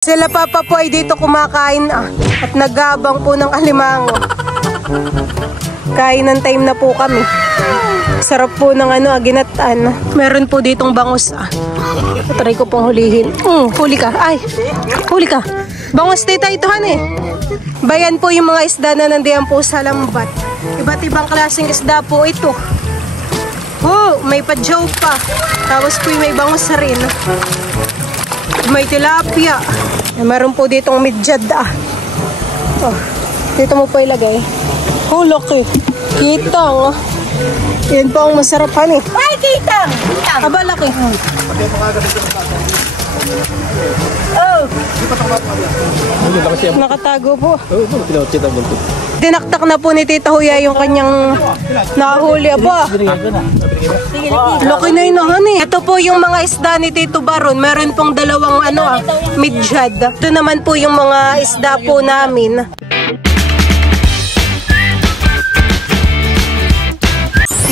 Sila papa po ay dito kumakain at nagabang po ng alimango. Kainan time na po kami. Sarap po ng ginatan. Meron po ditong bangus Try ko pong hulihin. Huli ka. Ay, huli ka. Bangus tita ito Bayan po yung mga isda na nandiyan po sa lambat. Iba't ibang klaseng isda po ito. May padyaw pa. Tapos po may bangus rin. May tilapia. Meron po ditong midyad dito mo pa ilagay. Laki. Kitang. Yan po ang masarap Ay, kitang! Aba, laki. Nakatago po. Dinaktak na po ni Tita Huya yung kanyang nahuli. Aba. Laki na yun Ito po yung mga isda ni Tito Baron. Meron pong dalawang midyad. Ito naman po yung mga isda po namin.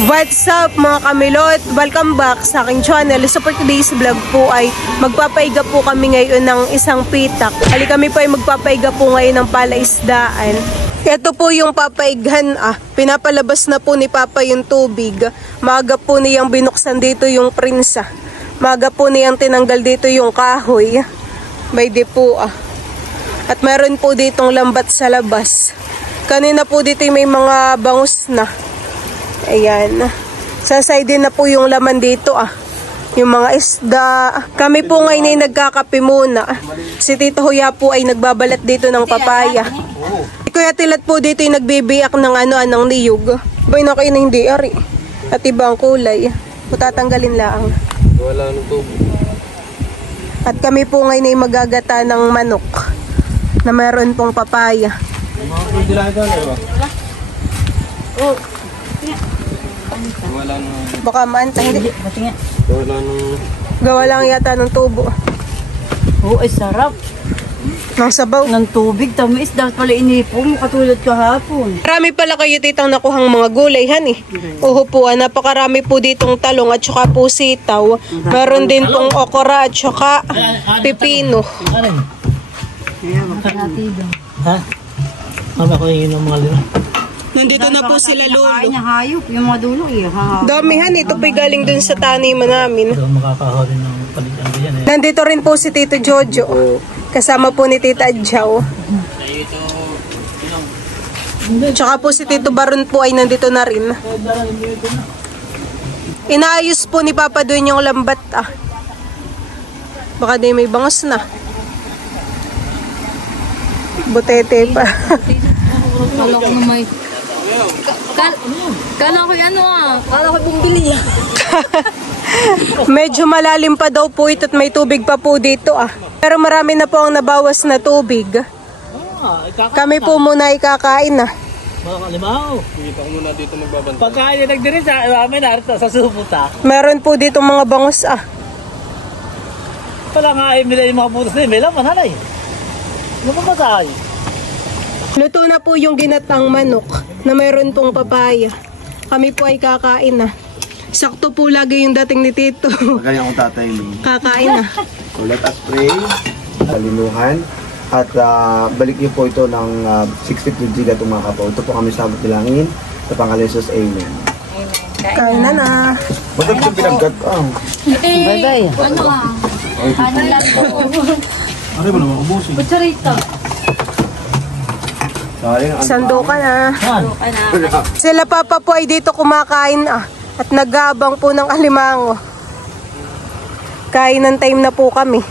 What's up mga kamilot? Welcome back sa aking channel. So for today's vlog po ay magpapaiga po kami ngayon ng isang pitak. Kami po ay magpapaiga po ngayon ng palaisdaan. Ito po yung papaighan pinapalabas na po ni Papa yung tubig. Maaga po niyang binuksan dito yung prinsa. Maaga po niyang tinanggal dito yung kahoy. May di po At meron po ditong lambat sa labas. Kanina po dito may mga bangus na. Ayan. Sasay din na po yung laman dito Yung mga isda. Kami po ngayon ay nagkakape muna. Si Tito Huya po ay nagbabalat dito ng papaya. Kuya Tilat po dito ay nagbibiyak ng ng niyog. Bay na kayo na hindi At ibang kulay. Tatanggalin lang. Wala nang tubo. At kami po ngayon ay magagata ng manok. Na meron pong papaya. Baka maanta, hindi. Gawa lang yata ng tubo. Ay sarap. Ng sabaw. Ng tubig, tamis. Dapat pala inipong, katulad kahapon. Marami pala kayo titang nakuhang mga gulay, po, napakarami po ditong talong at saka po sitaw. Meron din pong okra at saka pipino. Ha? Mama ko yung mga lima. Nandito na po sila Lolo. Hayop, yung mga dulo Damihan, ito po galing dun sa taniman namin. Makakahorin ng palitan ko yan Nandito rin po si Tito Jojo. Kasama po ni Tita Adjaw. Tsaka po si Tito Baron po ay nandito na rin. Inaayos po ni Papa doon yung lambat Baka din may bangus na. Butete pa. Kala ko na may... Kala ko kala ko bumili Medyo malalim pa daw po ito at may tubig pa po dito Pero marami na po ang nabawas na tubig. Kami po muna ikakain Mga kalimaw. Hindi pa ko muna dito magbabanta. Pagkain yung nagdirin sa amin sa suputa. Meron po dito mga bangus Pala nga ay mila yung mga butas na may laman Ano pa masay? Luto na po yung ginatang manok na mayroon pong papaya. Kami po ay kakain Sakto po lagi yung dating ni Tito. Kaya akong tatay mo. Kakain So let us pray. Salinuhan. At balik niyo po ito ng 63 giga itong mga kapaw. Ito po kami sabot nilangin. Sa pangalan Jesus, Amen. Kain na. Ba't ito pinagkat Bye-bye. Ano lang po? Ano ba naman ubusin? Kutsarita. Sando ka na. Sila Papa po ay dito kumakain at nagabang po ng alimango. Kainan time na po kami.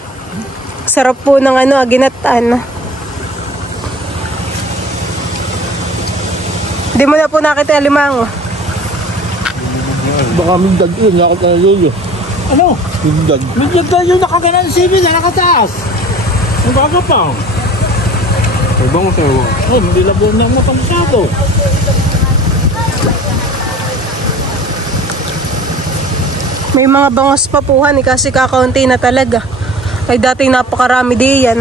Sarap po ng ginatan. Hindi mo na po nakita yung alimango. Baka mindag yun, nakot na yun. Ano? Mindag. Mindag na yun, nakaganan sibi na nakataas. Ang baga pa. Ay bango sa'yo. Hindi labo na mapansado. May mga bangus pa po kasi kakaunti na talaga. Ay dati napakarami diyan.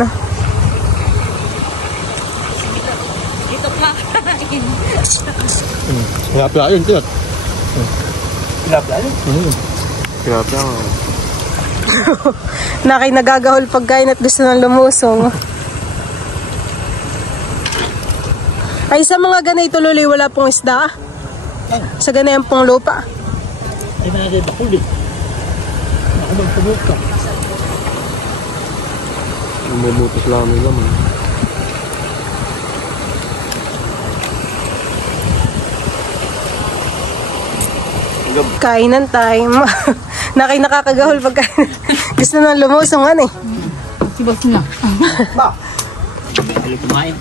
Ito pa. Tilapia yun, Tilapia. Tilapia yun? Tilapia. Nakay nagagahol pagkain at gusto ng lumusong. Ay, sa mga ganito Luloy, wala pong isda? Sa ganyan pong lupa? Ay, mga bakuli. Ako magpabot ka. Bumutos lang nila man. Kainan time. Nakay nakakagahol pagkain. Gusto nang lumusong eh. Si boss na. Dali kumain.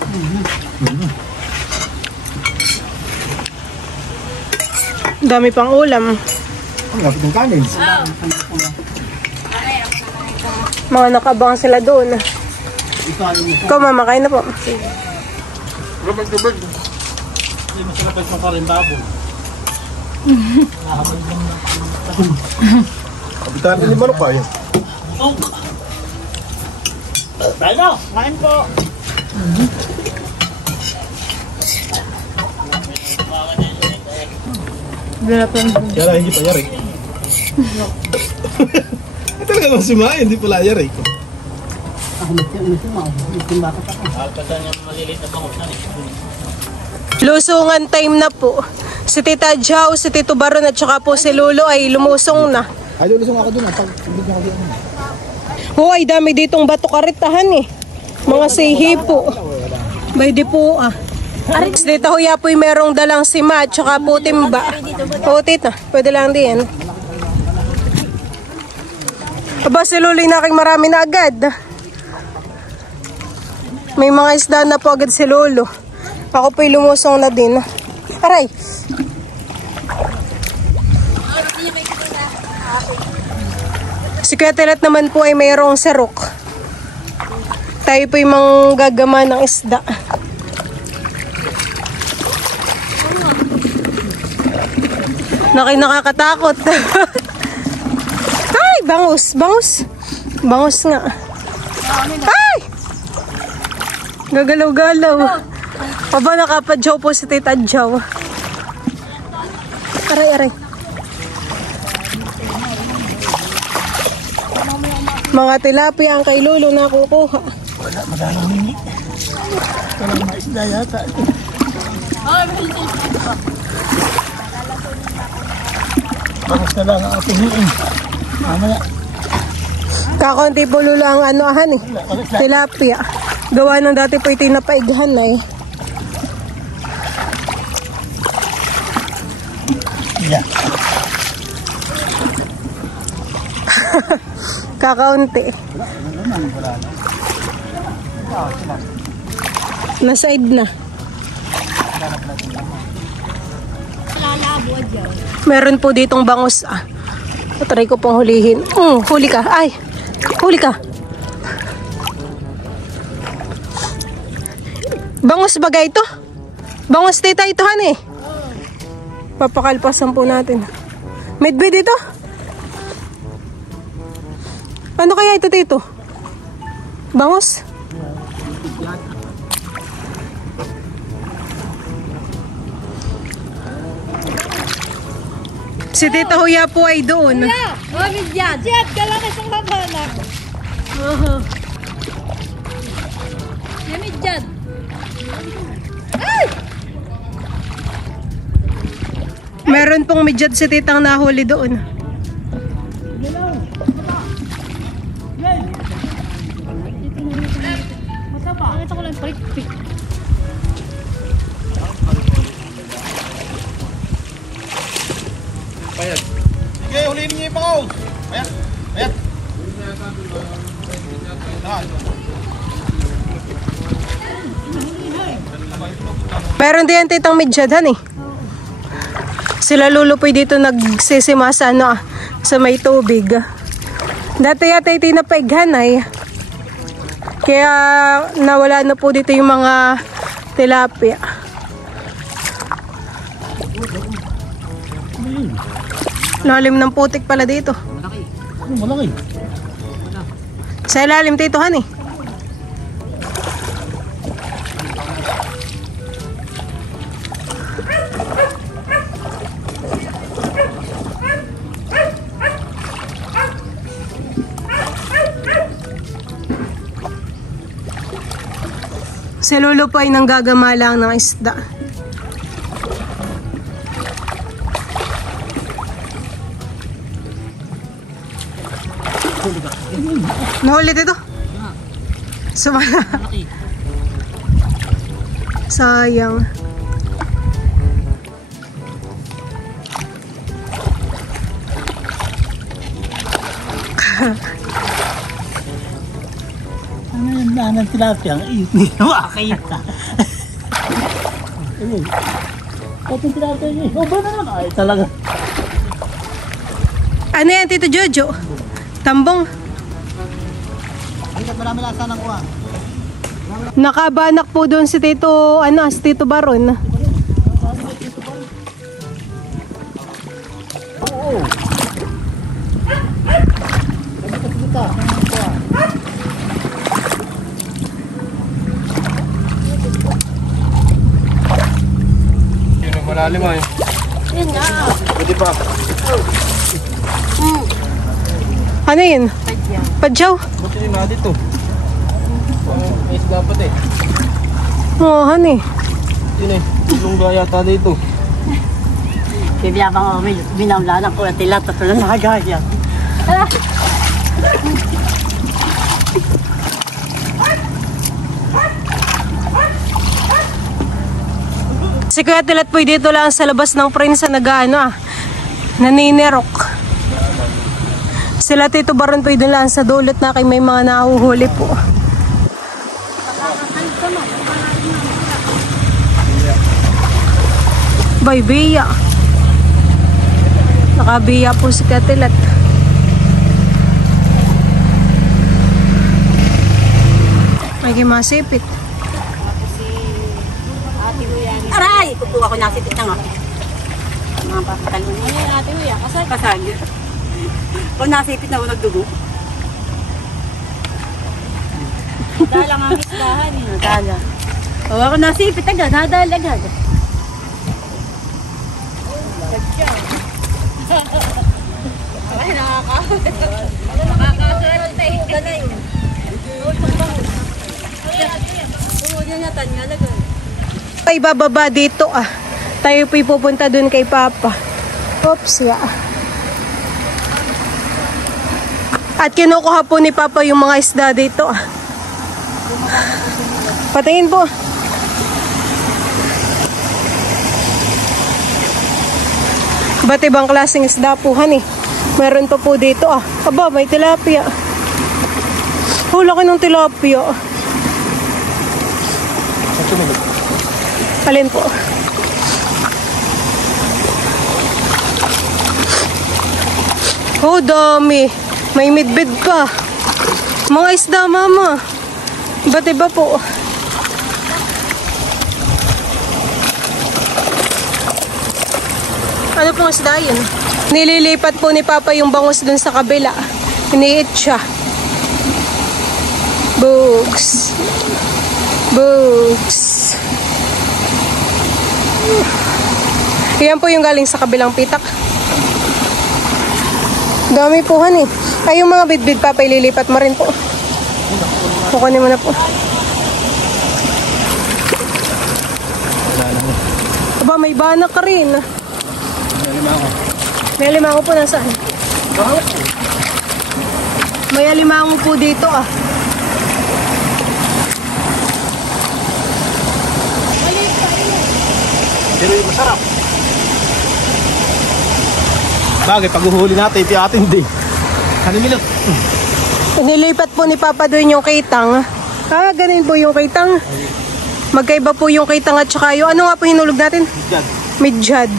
Dami pang ulam. Ang lapit ng kanin. Mga nakabang sila doon. Ikaw mama, kain na po. Hindi masarap at makarimbabo. Kapitan din manok pa yun. Oh! Tayo na! Kain po! Yara, hindi pa yari. Talaga nang sumain, hindi pala yari. Alpasan yung maliliit na bangus na rin. Lusungan time na po. Si Tita Jau, si Tito Baron at saka po si Lolo ay lumusong na. Ay, lulusong ako dun. Pag hindi ako dun. Hoy, dami ditong bato karitahan eh. Mga sihi po. Baydi po ah. Si Tita Huya po ay merong dalang sima at saka po timba. Oo, Tita. Pwede lang din. Aba, si Lolo na aking marami na agad. May mga isda na po agad si Lolo. Ako po'y lumusong na din. Aray! Si Kuya Telet naman po ay mayroong serok. Tayo po'y manggagama ng isda. Nakakatakot. Ay! Bangus! Bangus! Bangus nga. Ay! Gagalaw-galaw. Aba, nakapadyaw po si Tita Jau. Aray, aray. Mga tilapia ang kay Lolo na kukuha. Wala, madalang mini. Walang maisda yata. Bakit na lang ang ating hiin? Mamaya. Kakunti po Lolo ang anuahan eh. Tilapia. Gawa ng dati po ito napaighan na eh. Yeah. Kakaunti. Na-side na. Meron po ditong bangus ah. Try ko pong hulihin. Huli ka. Ay, huli ka. Bangus bagay ito? Bangus Tita ito han eh. Papakalpasan po natin. Medbed ito? Ano kaya ito Tito? Bangus? Si Tita Huya po ay doon. Mabit yan. Siyat ka lang isang babanak. Yamit dyan. Meron pong midyad si Titang nahuli doon. Bakit ako lang prik-prik? Payat. Sige, huliin niyo yung bangus. Payat. Payat. Meron din Titang midyadhan eh. Sila Lolo po dito nagsisimasa ano, sa may tubig. Dati yata ito napaighan ay. Kaya nawala na po dito yung mga tilapia. Lalim ng putik pala dito. Malaki. Sa ilalim Tito Han eh. Si Lolo po ay nanggagamalang ng isda. Nahuli dito? Sumala. Sayang. Ano yung ng tilapia? Hindi na makakita. Ba't yung tilapia niya? O ba naman? Ay talaga. Ano yan, Tito Jojo? Tambong. Ay, marami lasa ng kuha. Nakabanak po doon si Tito, si Tito Baron. Oo. Yun ang malalim ay. Yan nga. Pwede pa. Ano yun? Padyaw. Buti yun na dito. May isda pa eh. Oo, honey. Yun eh. Tulong ga yata dito. Bibiyabang ako, binamlanan ko at ilat at wala nakagaya. Si Kuya Tilat po dito lang sa labas ng Prince na naninerok. Sila Tito Baron po doon lang sa dulot na kay may mga nahuhuli po. Bay, biya. Nakabiya po si Kuya Tilat. May masipit. Aray! Kukuha ko nasipit na nga. Mga papatalon. Ano yung ate mo yan? Kasal? Kasal. Kung nasipit na ako nagdugo. Dala nga ang isdahan eh. Dala. O ako nasipit agad. Nadal agad. Ay, nakakasarap tayo. Dala yun. Yan natin nga lagay. Ay bababa dito Tayo po'y pupunta dun kay Papa. Oops, At kinukuha po ni Papa yung mga isda dito Patingin po. Iba't ibang klaseng isda po, honey. Meron pa po dito Aba, may tilapia. Laki ng tilapia. Alin po? Oh, dami. May midbid pa. Mga isda, mama. Iba't iba po. Ano pong isda yun? Nililipat po ni Papa yung bangus dun sa kabila. Iniit siya. Bugs. Bugs. Yan po yung galing sa kabilang pitak. Dami po, honey. Ay, yung mga bidbid Papa, ililipat mo rin po. Kukunin mo na po. Aba, may banak ka rin. May alimango po nasaan? May alimango po dito Pero yung masarap. Bagay, pag-uhuli natin, iti atin din. Ano minute? Nilipat po ni Papa doon yung kitang. Ganun po yung kitang. Magkaiba po yung kitang at saka yung ano nga po hinulog natin? Midjad.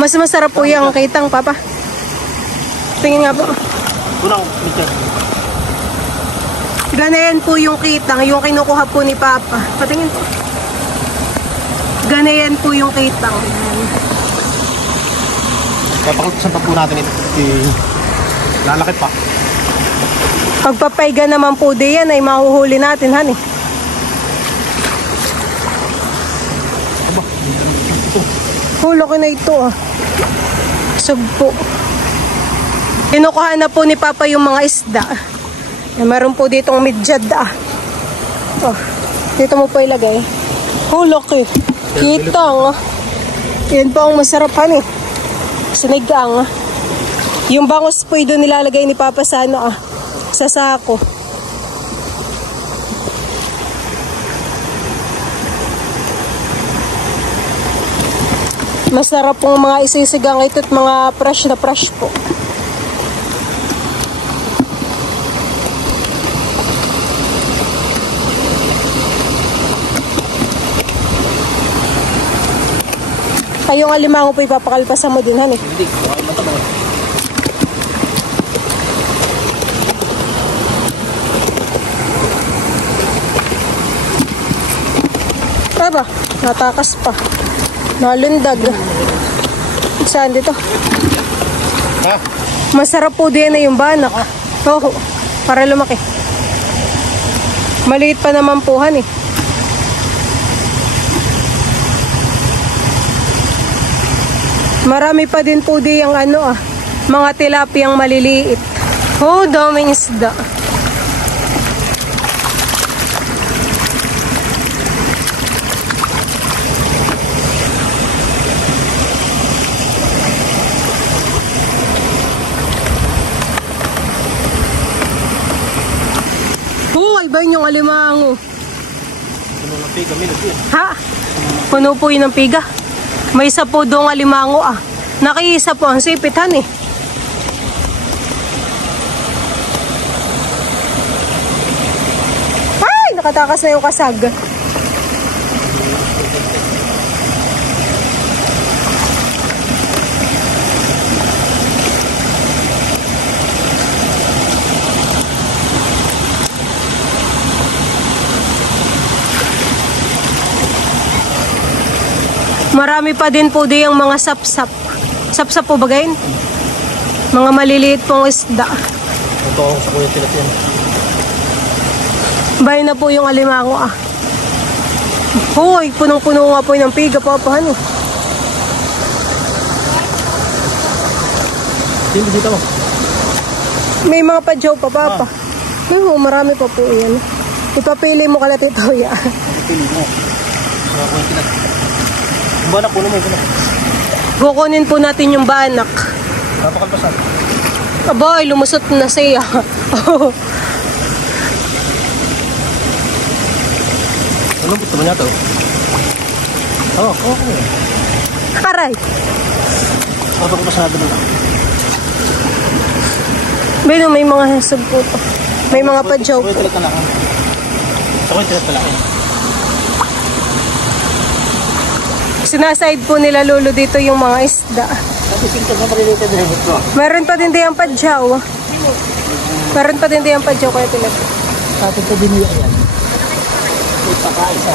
Mas masarap po yung kitang, Papa. Tingin nga po. Unang midjad. Ganayan po yung kitang, yung kinukuha po ni Papa. Patingin po. Ganayan po yung kitang. Papakutusan pa po natin ito. Lalakit pa. Pagpapaiga naman po diyan ay mahuhuli natin, honey. Laki na ito Sugpo. Kinukuha na po ni Papa yung mga isda. Meron po ditong midjad Dito mo pa ilagay. Oh, laki. Kitang. Yan po ang masarapan eh. Sinigang. Yung bangos po doon nilalagay ni Papa sa ano sa sako. Masarap pong mga isisigang ito at mga fresh na fresh po. Ay, yung alimango po ipapakalpasan mo din, han eh. Hindi, okay lang ito. Aba, natakas pa. Nalundag. Saan dito? Ha? Masarap po din na yung banak. Oo, para lumaki. Maliit pa naman po, han eh. Marami pa din po di yung mga tilapiyang maliliit. Oh, daming isda. Oh, iba yung alimango. Puno ng piga, minus yun. Ha? Puno po yun ng piga. May isa po doong alimango Nakiisa po ang sipitan eh. Ay! Nakatakas na yung kasag. Marami pa din po di yung mga sapsap. Sapsap po ba gayon? Mga maliliit pong isda. Ito ako sa kuya tilapia. Bayo na po yung alimango Hoy, punong-puno nga po ng piga, papahan eh. Sino dito mo? May mga padyaw pa, papa. Marami pa po yan. Ipapili mo kala Tito Ya. Pili mo. Sa kuya tilapia. Yung banak, puno mo. Kukunin po natin yung banak. Napakalpasan. Abay, lumusot na siya. Ano gusto mo niya ito? Oo, okay. Aray. Napakalpasan natin ito. Bino, may mga hasog po to. May mga padyaw po. Kuya tilapia na. Sa kuya tilapia lang. Sinaside po nila lolo dito yung mga isda. Kasi singkot na malilitin na ito. Meron pa din diyang padyaw. Meron pa din diyang padyaw kaya tilapia. Sabi ko din niya yan. May pakaisa.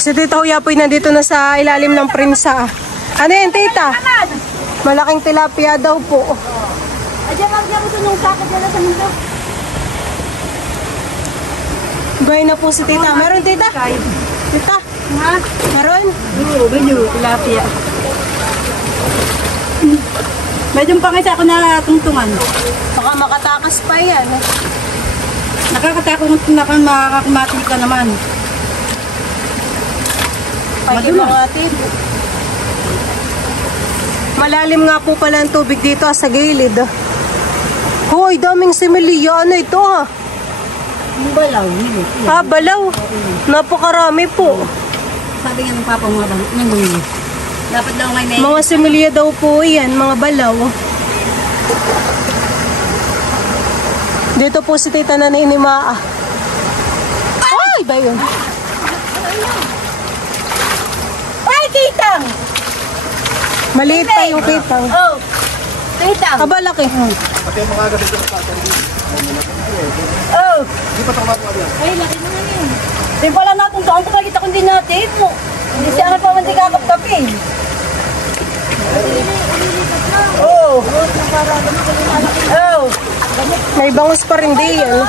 Si Tita Huyapoy nandito na sa ilalim ng prinsa. Ano yan, tita? Malaking tilapia daw po. Ayan, magyan mo sa nung sako dyan sa mundo. Gaya na po si tita. Meron, tita? Tita? Ha? Meron? Oo, ganyan. Tilapia. Medyo pangisa ako na tungtungan. Baka makatakas pa yan. Nakakatakot na kung makakamati ka naman. Pwede mga tito. Malalim nga po pala ang tubig dito sa gilid. Hoy, daming similya. Ano ito Yung balaw, nilo. balaw. Napakarami po. Sabi nga ng papa mo nga, dapat daw may may... Mga similya daw po yan, mga balaw. Dito po si tita na Maa. Ay, ba yun? Ay, kitang! Maliit pa yung kitang. Oh, kitang! Kabalaki. Pati yung mga gabi dito sa Oh! Hindi pa ito kumagawa yan. Ay, laki naman yun. Di pala natin to. Ang pagkakita kundi natin mo. Hindi siya pa man di kakapkapin. Oh! Oh. Oh. May bangus pa rin di yan.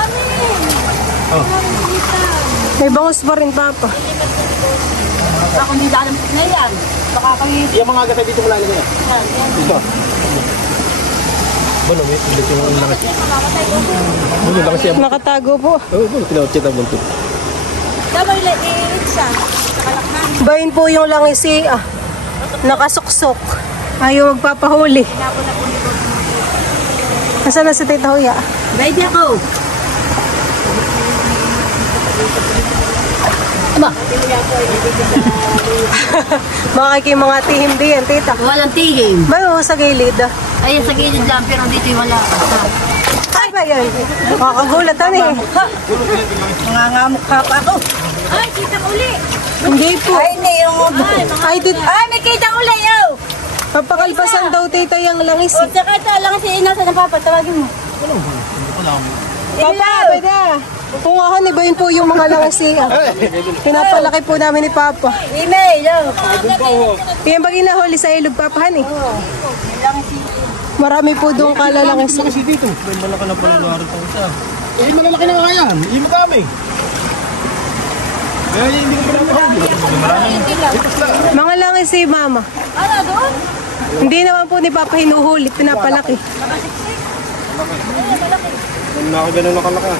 May bangus pa rin, Papa. Ako hindi dalam na yan. Baka kayo. Yung mga gatay dito mula nila. Dito. Bueno, dito yung langis. Bueno, langis yan. Nakatago po. Oh, bueno, kinauchit ang buntot. Dabay lang i-itsa. Nakalakhan. Bayin po yung langisi, nakasuksok. Ayaw magpapahuli. Nasaan na si Tita Huya? Baby ako. Aba. Makakay mga tihim di yan, Tita. Walang tiging. May sa gilid. Ayun sa gilid lang pero dito wala. Ay ba yan? Makakagulatan eh. Nangangamok ka pa ako. Ay, kita uli. Hindi po. Ay, hindi yung... Ay, Ay, may kita uli, oh. papakalpasan daw, Tita, yung langis. O, tsaka ito lang si Inasa ng Papa. Tawagin mo. Papa, pwede. Kung ako, ibayin po yung mga langis. Pinapalaki po namin ni Papa. Email, oh. Yan pag inahuli sa ilog, Papahan eh. Lang si... Marami po doon kalalangis. Kasi dito. May malaki na pala lugar ito isa. Eh, malalaki na nga yan. Hindi madami. Kaya hindi ko pala mahuli. Mga langis si Mama. Ano, doon? Hindi naman po ni Papa hinuhuli, pinapalaki. Nakagano'n na kalaka.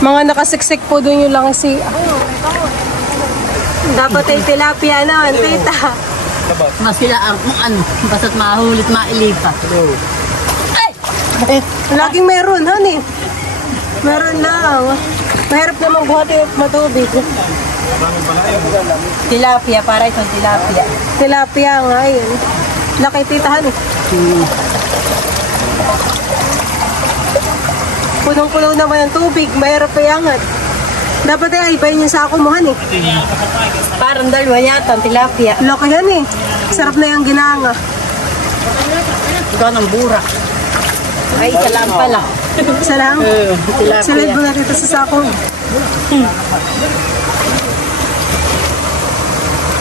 Mga nakasiksik po doon yung langis si... Dapat ay tilapia naman, Tita. Mas sila ang ano, basta't mahulit, mailipat. Laging meron, honey. Meron lang. Mahirap na magbuhati at matubig. Tilapia, para itong tilapia. Tilapia nga yun. Laki, Tita, honey. Punong-puno naman ang tubig. Mahirap iangat. Dapat ay ibayin yung sako mo, honey. Parang dalawa yata ang tilapia. Laki yan eh. Sarap na yung ginanga. Ito ng burak. Ay, isa lang pala. Isa lang. Tilapia. Silid mo na dito sa sako.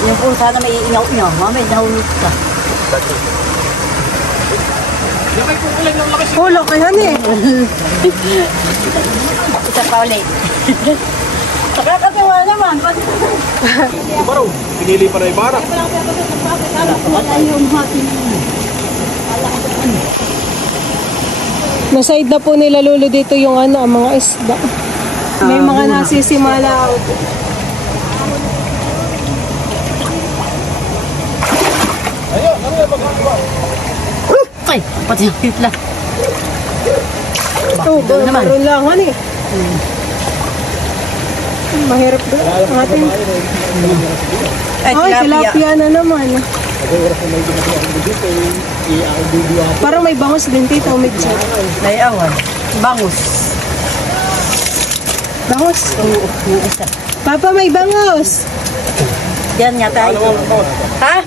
Yung po sana may iingaw-ingaw. Mamay, nahulog ka. Oh, laki yan eh. Isa pa ulit. Nakakatawa naman. Baro, pinili pa na ibarak. Nasaid na po nila Lolo dito yung ano, ang mga isda. May mga nasisimala. Ay, pati yung pitla. Oh, meron lang honey. Mahirap doon. Ang ating... Ay, Ay, tilapia na naman. Parang may bangus din, Tita, umidsa. Ay, awan. Bangus. Bangus? Oo, yung isa. Papa, may bangus. Yan nga tayo. Ha?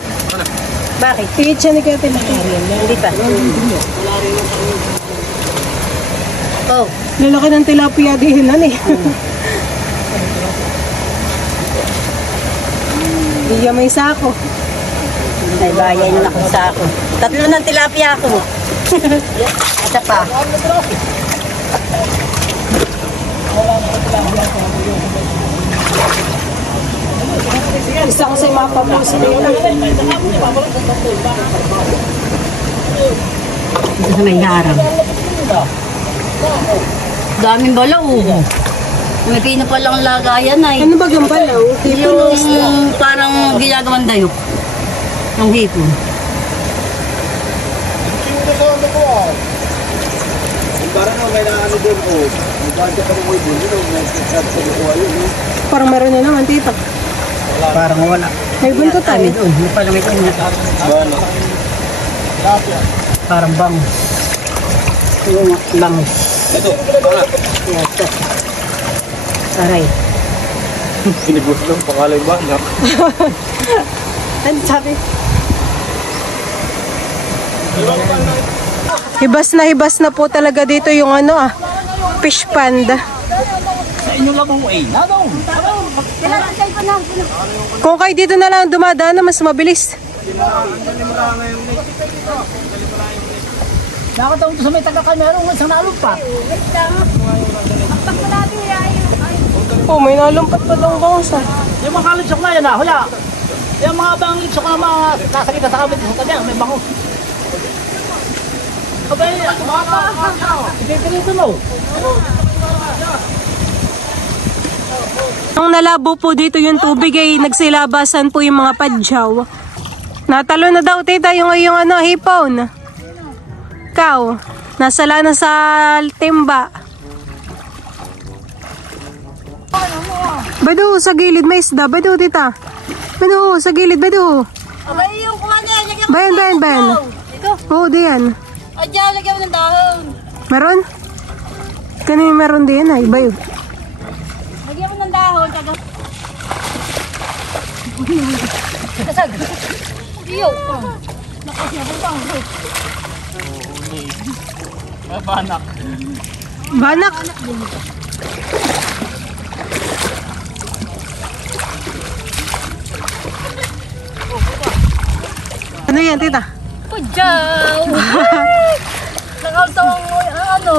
Bakit? Tigit siya ni Kati. Hindi pa. Oh. Lalaki ng tilapia din, honey. Hindi may sako. Ay, bayay na ako sa ako. Tatlo ng tilapia ako. Isa pa. Isa ko sa mapa po sa Ito sa may harang. Daming balaw. May pino pa lang lagayan ay. Ano ba yung balaw? Yung parang ginagawang dayok. Ng hipon. Parang may naano doon po. Magkakita pa rin mo yun. Parang meron na naman, Tita. Parang wala. May buntot tayo. Doon. Hindi pala may kanya. Parang bangus. Yung bangus. Ito. Ito. Aray. Sinibus ng pangalay ba? Ano sabi? Hibas na po talaga dito yung ano fish pond. Sa inyo lang kung eh. Nadong. Kung kayo dito na lang dumadaan na mas mabilis. Nakataon to sa may taga merong isang nalumpa. Oh, may nalumpat pa lang bangus ah. Yung mga kalitsok na yan hula. Yung mga banglitsok na mga nasa kita sa kabit sa tabi, may bangus. Abay, dito no. Nung nalabo po dito yung tubig ay nagsilabasan po yung mga padyaw. Natalo na daw tita yung ano, hipon. Ikaw, nasala na sa timba. Bado, sa gilid may isda. Bado, tita. Bado, sa gilid, bado. Abay, yung kuha niya, lagyan mo Bayan, bayan, bayan. Ito. Oo, diyan. Adya, lagyan mo ng dahon. Meron? Kanina meron din ay, bayo. Lagyan mo ng dahon. Kasag. Iyo. Nakasya ko bang. Banak. Banak. Ano yan, tita? Pudyaw. Nakaltaw ang ano.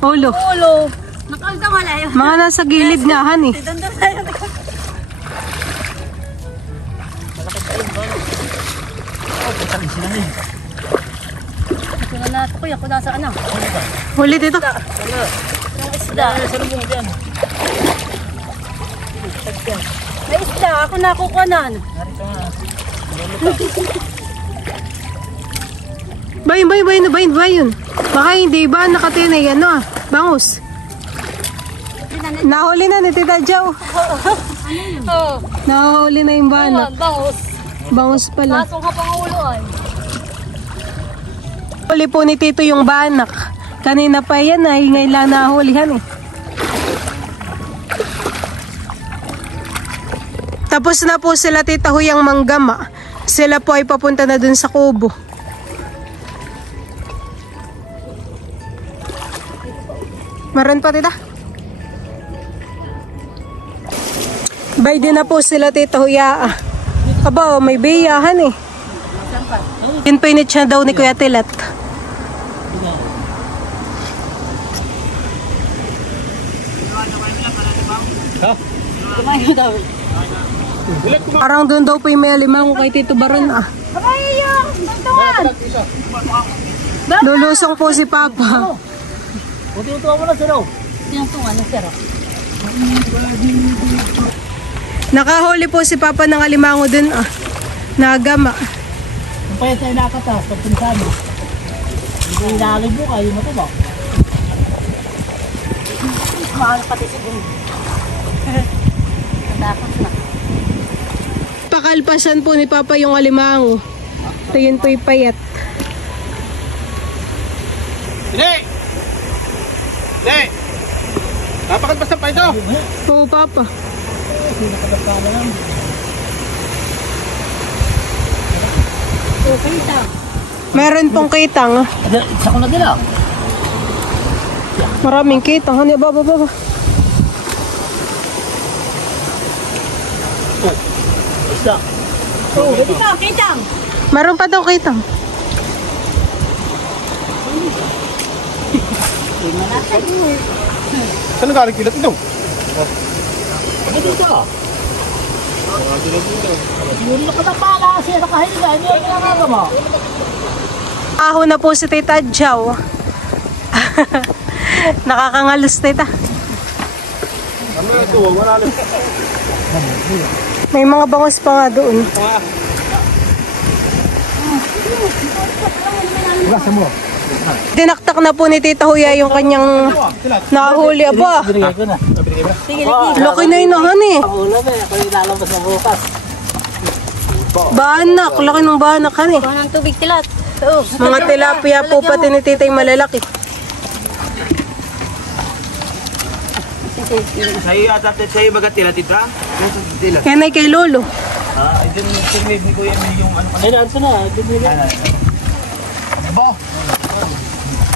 Ulo. Ulo. Nakaltaw wala yun. Mga nasa gilid nga, han eh. Dandang tayo. Sila na ito kuya, kung nasa ano. Huli dito. Yung isda. May isda, ako nakukuhanan. Bayon. Baka hindi ba nakatinay, ano ah, bangus. Nahuli na ni Tita Jo. Oo. Nahuli na yung banak. Bangus. Bangus pala. Pasong ka pang ulo ay. Huli po ni Tito yung banak. Kanina pa yan ay ngayon lang nahulihan eh. Tapos na po sila Tita Huyang manggama. Sila po ay papunta na dun sa kubo. Meron pa tita? Bay din na po sila Tita Huya. Aba, may biyahan eh. Yun pinit siya daw ni Kuya Tilat. Kumain mo daw. Parang doon daw po yung may alimang kay Tito Baron ah. Abay yung tuntungan. Lulusong po si Papa. Uti-utuwa mo na sila. Tuntungan ng sero. Nakahuli po si Papa ng alimango dun ah. Nagama. Kung pa yan tayo nakatas, pag pinsano. Hindi inaalog mo kayo mo ito ba? Mahal pati siguro. Natakot na. Pakalpasan po ni Papa yung alimango. Ito yun po'y payat. Hindi! Hindi! Napakalpasan pa ito! Oo, Papa. Okay ta. Meron pong kitang. Isa ko na din ah. Maraming kitang. Hani, baba. Isda. Oh, pwede ka, kitang. Meron pa daw kitang. Saan nagaling kilat ito? Ano dito ah? Siguro nakatapala kasi nakahinga. Hindi yung nakagama. Aho na po si Tita Jow. Nakakangalos Tita. Ano na ito? Wala lang. May mga bangos pa nga doon. Ugasan mo. Dinaktak na po ni Tita Huya yung kanyang nahuli. Aba, Binigay ko na. Sige, lagi. laki na yun han eh. Ang ulam eh. Ako yung lalabas na bukas. Banak, laki ng banak han eh. Kuha ng tubig tilat. Oo. Mga tilapia po pati ni Tita yung malalaki. Sa'yo ata, sa'yo bagat tila, titra? Tila. Yan ay kay Lolo. Ito yung tignig ni Kuya Emil yung ano. Ay, naan na. Binigay.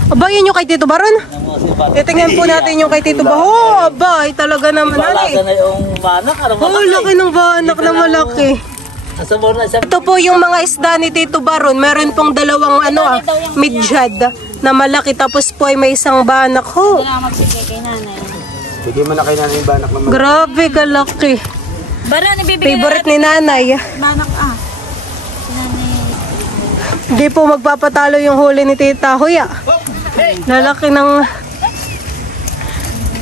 Aba, yun yung kay Tito Baron. Titingnan po natin yung kay Tito Baho. Aba, talaga naman. Balaga na yung banak. Oh, laki ng banak na malaki. Ito po yung mga isda ni Tito Baron. Meron pong dalawang midyad na malaki. Tapos po ay may isang banak. Oh. Bigyan mo na kay nanay yung banak naman. Grabe kalaki. Baron, ibibigay Favorite ni nanay. banak Hindi po magpapatalo yung huli ni Tita Huya. Lalaki ng...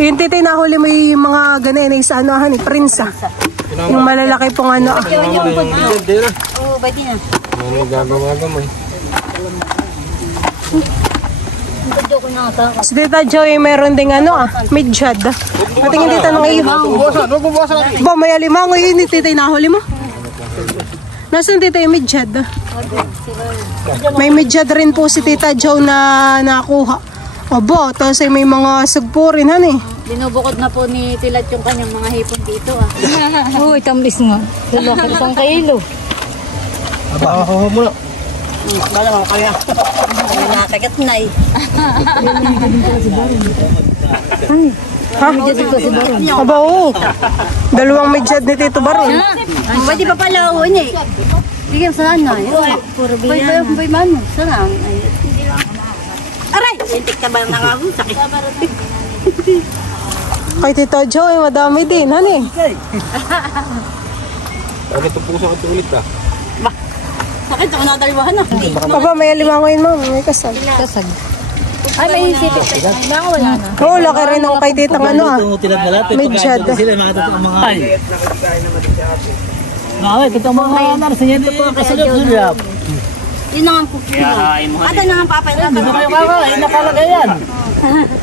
Yung tita nahuli mo yung mga ganyan sa prinsa. Yung malalaki pong Oo, ba't yun Ano gagawa gamay? Si Tita Joy meron ding midyad. Patingin dito ng iyo. Ba, may alimango yun ni tita nahuli mo? Nasaan tita yung midyad? May midyad rin po si Tita Jo na nakuha. Aba, tapos ay may mga sagpo rin, Binubukod na po ni Tilat yung kanyang mga hipon dito Uy, tamis nga. Lalaki na pang kilo. Aba, ako muna. Wala mo kaya. Nakagat na eh. Aba, oo. Dalawang midyad ni Tito Baron. Pwede pa pala ako niya eh. Sige, saan na? Puro biyan. Bay man. Saan? Aray! Sintik ka ba yung nangahu? Sakit. Kay Tita Joy, madami din, Bakit ito po sa ulit Sakit, ako nadaliwahan na. Aba, may alimango yun, ma'am. May kasag. Kasag. Ay, may sipit. Baka wala na. Oo, laki rin ng kay Titang midyad. Sila mga ay. Ay, kita mo mga narsinya dito kasunod-sunod. Yun na nga po. Ata na nga papay. Hindi kayo kakain, nakalagay yan.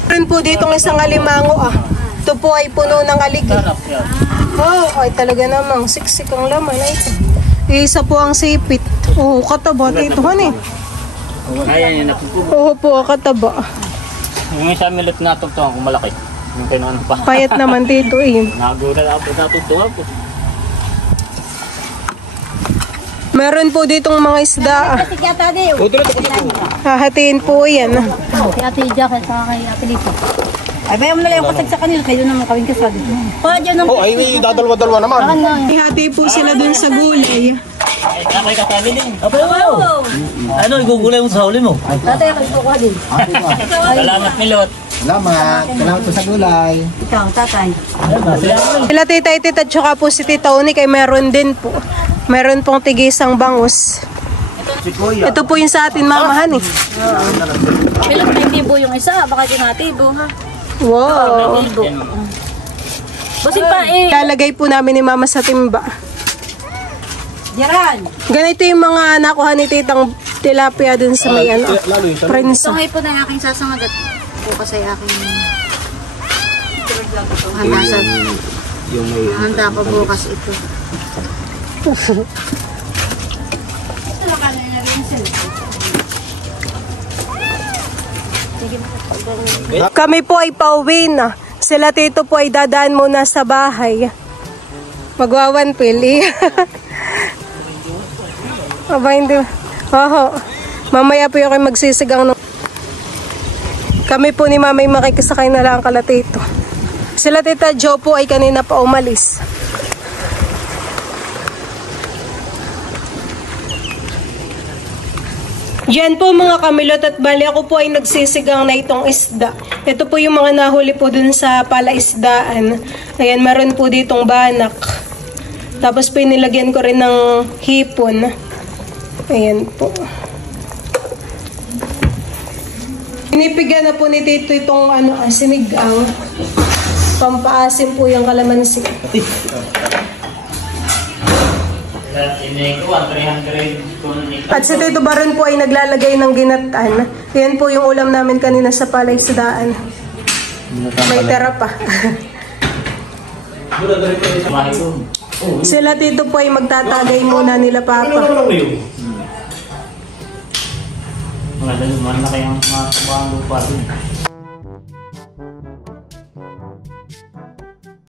Meron po ditong isang alimango Ito po ay puno ng aligi. Ay talaga namang siksik ang laman na ito. Isa po ang sipit. Oo, kataba dito Ayan yun. Oo po, kataba. Yung isa milot na tugtungan kung malaki. Yung kayo ano pa. Payat naman dito Nagura na po natugtungan po. Meron po ditong mga isda. Sigata di. Hahatiin po yan. Si Ate Jack at saka kay Ate Lisa. Ay, bayan mo na lang yung kasag sa kanila. Kayo naman kawing kasag. Dyan ng... Oh, ay dadalwa-dalwa naman. Ihati po sila dun sa gulay. Nakay kasali din. Wow! Ano, igugulay mo sa huli mo? Tatay, magsukuha din. Salamat milot. Salamat. Salamat po sa gulay. Ikaw, tatay. Sila tita at saka po si Tita Uni kay meron din po. Meron pong tigisang bangus. Ito po yung sa atin mamahan Pilot na tibo yung isa. Baka tinatibo ha. Wow. Tibo. Basin pa eh. Lalagay po namin ni mama sa timba. Diyan. Ganito yung mga nakuha ni Titang tilapia dun sa may prinsa. Sangay po na yung aking sasangad at bukas ay aking handasan. Handa ko bukas ito. Kami po ay pauwi na. Sila Tito po ay dadaan muna sa bahay. Magwawan pili. Aba, hindi. Oo. Mamaya po yung kayo magsisigang. Kami po ni Mama ay makikisakay na lang kala Tito. Sila Tita Jo po ay kanina pa umalis. Diyan po mga kamilot at bali ako po ay nagsisigang na itong isda. Ito po yung mga nahuli po dun sa palaisdaan. Ayan, meron po ditong banak. Tapos pinilagyan ko rin ng hipon. Ayan po. Pinipigan na po ni Tito itong sinigang. Pampaasim po yung kalamansi. At si Tito Baron po ay naglalagay ng ginatan. Yan po yung ulam namin kanina sa palaisdaan. May tira pa. Sila Tito po ay magtatagay muna nila Papa. Wala na kayang mga lupa din.